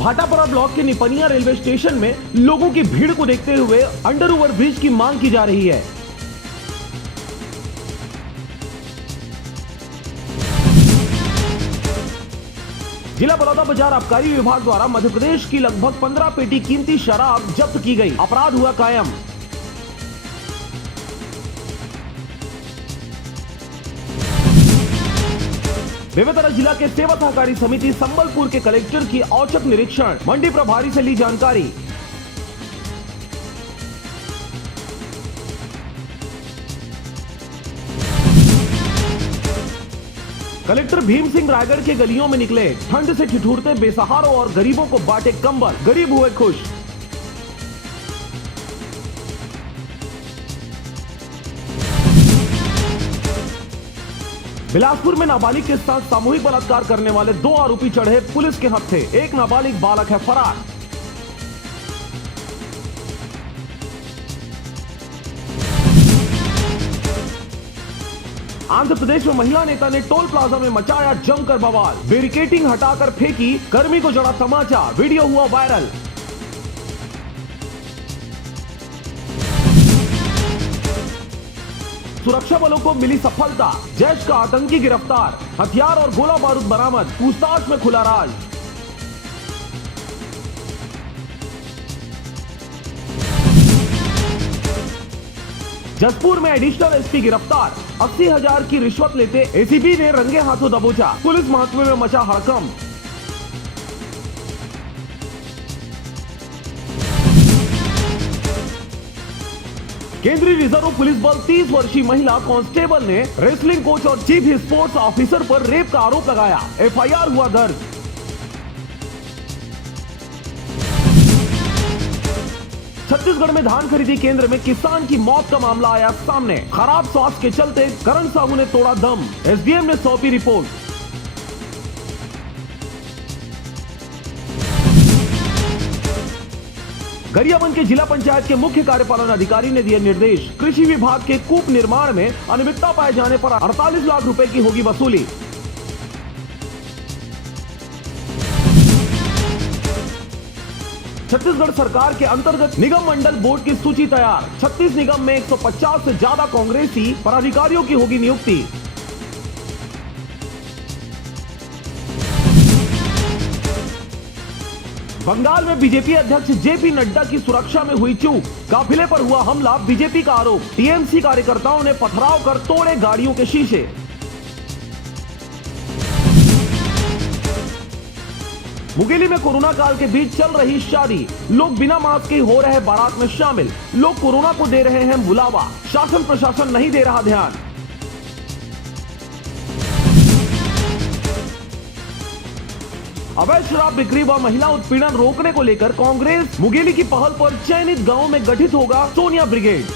Bhatapara block के Nipania railway station में लोगों की भीड़ को देखते हुए अंडर ओवर ब्रिज की मांग की जा रही है। जिला बलौदाबाजार आबकारी विभाग द्वारा मध्य प्रदेश की लगभग 15 पेटी कीमती शराब जब्त की गई। अपराध हुआ कायम। बेमेतरा जिला के सेवा सहकारी समिति संबलपुर के कलेक्टर की औचक निरीक्षण, मंडी प्रभारी से ली जानकारी। कलेक्टर भीम सिंह रायगढ़ के गलियों में निकले, ठंड से ठिठुरते बेसहारों और गरीबों को बांटे कंबल, गरीब हुए खुश। बिलासपुर में नाबालिग के साथ सामूहिक बलात्कार करने वाले 2 आरोपी चढ़े पुलिस के हत्थे, एक नाबालिग बालक है फरार। आंध्र प्रदेश में महिला नेता ने टोल प्लाजा में मचाया जमकर बवाल, बैरिकेडिंग हटाकर फेंकी, कर्मी को जड़ा तमाचा, वीडियो हुआ वायरल। सुरक्षा बलों को मिली सफलता, जैश का आतंकी गिरफ्तार, हथियार और गोला बारूद बरामद, पूछताछ में खुला राज। जसपुर में एडिशनल एसपी गिरफ्तार, 80,000 की रिश्वत लेते एसीबी ने रंगे हाथों दबोचा, पुलिस महकमे में मचा हड़कंप। केंद्रीय रिजर्व पुलिस बल 30 वर्षीय महिला कांस्टेबल ने रेसलिंग कोच और चीफ स्पोर्ट्स ऑफिसर पर रेप का आरोप लगाया, एफआईआर हुआ दर्ज। छत्तीसगढ़ में धान खरीदी केंद्र में किसान की मौत का मामला आया सामने, खराब स्वास्थ्य के चलते करण साहू ने तोड़ा दम, एसडीएम ने सौंपी रिपोर्ट। गरियाबंद के जिला पंचायत के मुख्य कार्यपालन अधिकारी ने दिए निर्देश, कृषि विभाग के कूप निर्माण में अनियमितता पाए जाने पर 48 लाख रुपए की होगी वसूली। छत्तीसगढ़ सरकार के अंतर्गत निगम मंडल बोर्ड की सूची तैयार, 36 निगम में 150 से ज्यादा कांग्रेसी पदाधिकारियों की होगी नियुक्ति। बंगाल में बीजेपी अध्यक्ष जेपी नड्डा की सुरक्षा में हुई चूक, काफिले पर हुआ हमला, बीजेपी का आरोप, टीएमसी कार्यकर्ताओं ने पथराव कर तोड़े गाड़ियों के शीशे। मुंगेली में कोरोना काल के बीच चल रही शादी, लोग बिना मास्क के हो रहे बारात में शामिल, लोग कोरोना को दे रहे हैं बुलावा, शासन प्रशासन नहीं दे रहा ध्यान। अवैध शराब बिक्री व महिला उत्पीड़न रोकने को लेकर कांग्रेस मुंगेली की पहल पर चयनित गांवों में गठित होगा सोनिया ब्रिगेड।